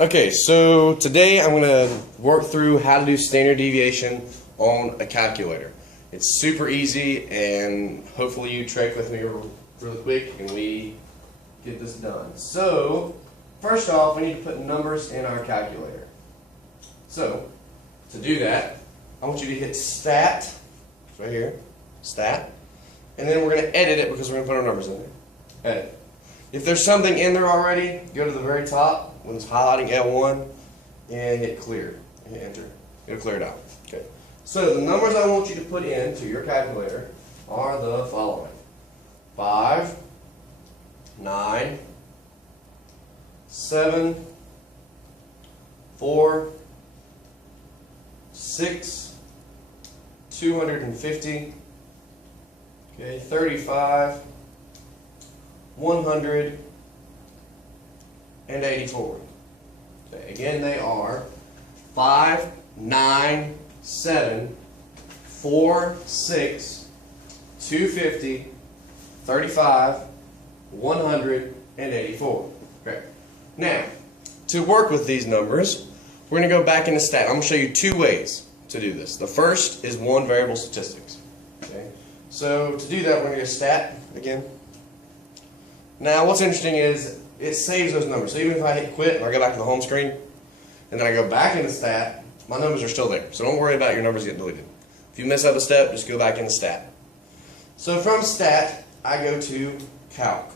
Okay, so today I'm going to work through how to do standard deviation on a calculator. It's super easy, and hopefully you track with me really quick and we get this done. So, first off, we need to put numbers in our calculator. So, to do that, I want you to hit Stat, right here, Stat, and then we're going to edit it because we're going to put our numbers in there. Edit. If there's something in there already, go to the very top when it's highlighting L1 and hit clear. And hit enter. It'll clear it out. Okay. So the numbers I want you to put into your calculator are the following: 5, 9, 7, 4, 6, 250, okay, 35, 100, and 84. Okay, again, they are 5, 9, 7, 4, 6, 250, 35, 100, and 84. Okay. Now, to work with these numbers, we're going to go back into stat. I'm going to show you two ways to do this. The first is one variable statistics. Okay. So to do that, we're going to go stat again. Now, what's interesting is it saves those numbers. So even if I hit quit and I go back to the home screen, and then I go back into stat, my numbers are still there. So don't worry about your numbers getting deleted. If you mess up a step, just go back into stat. So from stat, I go to calc.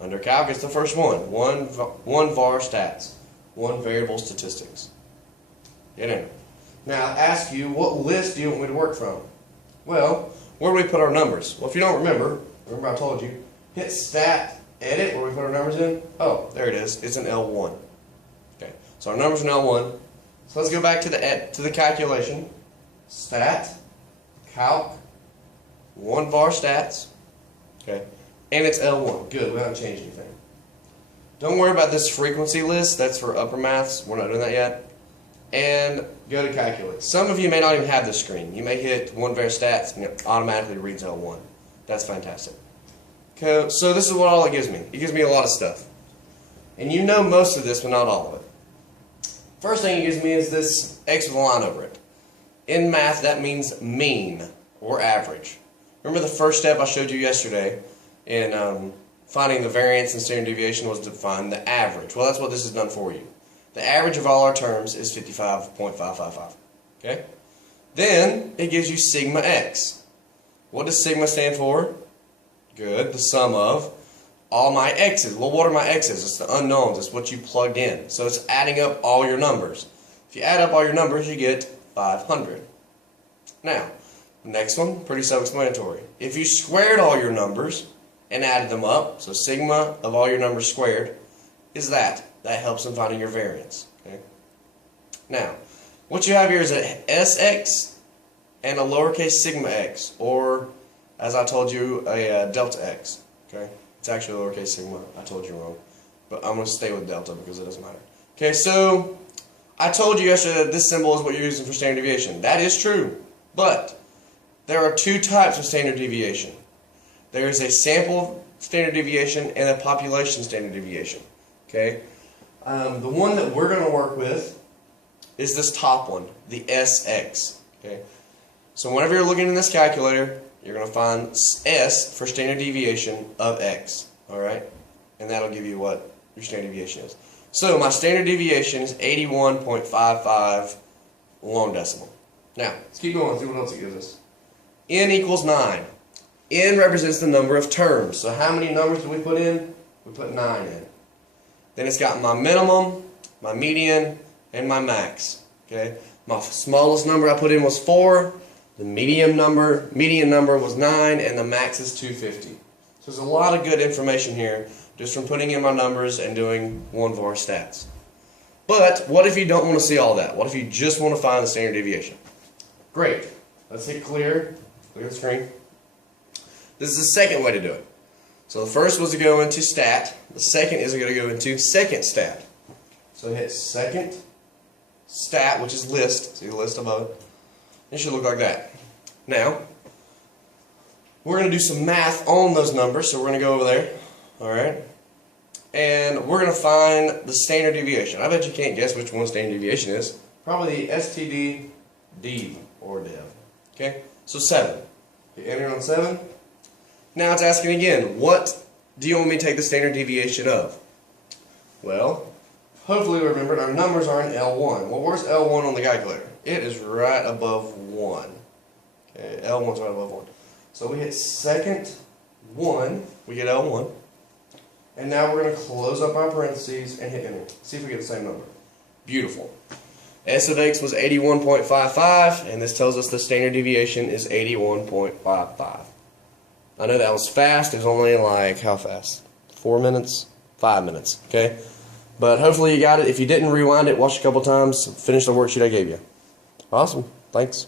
Under calc, it's the first one. One var stats. One variable statistics. Get in. Now, I ask you, what list do you want me to work from? Well, where do we put our numbers? Well, if you don't remember I told you, hit stat, edit, where we put our numbers in. Oh, there it is. It's in L1. Okay, so our numbers are in L1. So let's go back to the calculation. Stat, calc, one var stats. Okay, and it's L1. Good, we haven't changed anything. Don't worry about this frequency list. That's for upper maths. We're not doing that yet. And go to calculate. Some of you may not even have this screen. You may hit one var stats and it automatically reads L1. That's fantastic. Okay, so this is what all it gives me. It gives me a lot of stuff. And you know most of this, but not all of it. First thing it gives me is this X with a line over it. In math, that means mean or average. Remember the first step I showed you yesterday in finding the variance and standard deviation was to find the average. Well, that's what this has done for you. The average of all our terms is 55.555. Okay? Then it gives you sigma x. What does sigma stand for? Good, the sum of all my x's. Well, what are my x's? It's the unknowns. It's what you plugged in. So it's adding up all your numbers. If you add up all your numbers, you get 500. Now, the next one, pretty self-explanatory. If you squared all your numbers and added them up, so sigma of all your numbers squared is that. That helps in finding your variance. Okay? Now, what you have here is a sx and a lowercase sigma x, or as I told you, a delta x. Okay? It's actually lowercase sigma. I told you wrong. But I'm going to stay with delta because it doesn't matter. Okay, so I told you yesterday that this symbol is what you're using for standard deviation. That is true. But there are two types of standard deviation. There is a sample standard deviation and a population standard deviation. Okay? The one that we're going to work with is this top one, the SX. Okay? So whenever you're looking in this calculator, you're going to find S for standard deviation of X. Alright? And that'll give you what your standard deviation is. So my standard deviation is 81.55 long decimal. Now, let's keep going and see what else it gives us. N equals 9. N represents the number of terms. So how many numbers do we put in? We put 9 in. Then it's got my minimum, my median, and my max. Okay? My smallest number I put in was 4. The median number was 9, and the max is 250. So there's a lot of good information here just from putting in my numbers and doing one var stats. But what if you don't want to see all that? What if you just want to find the standard deviation? Great. Let's hit clear. Clear the screen. This is the second way to do it. So the first was to go into stat. The second is going to go into second stat. So hit second stat, which is list. See the list above it? It should look like that. Now, we're going to do some math on those numbers, so we're going to go over there. Alright? and we're going to find the standard deviation. I bet you can't guess which one standard deviation is. Probably the STD, D, or Dev. Okay, so 7. You enter on 7. Now it's asking again, what do you want me to take the standard deviation of? Well, hopefully we remembered our numbers are in L1. Well, where's L1 on the calculator? It is right above 1. Okay, L1's right above 1. So we hit second 1, we get L1. And now we're going to close up our parentheses and hit enter. See if we get the same number. Beautiful. S of x was 81.55, and this tells us the standard deviation is 81.55. I know that was fast. It was only like, how fast? 4 minutes? 5 minutes, okay? But hopefully you got it. If you didn't, rewind it, watch it a couple times, finish the worksheet I gave you. Awesome. Thanks.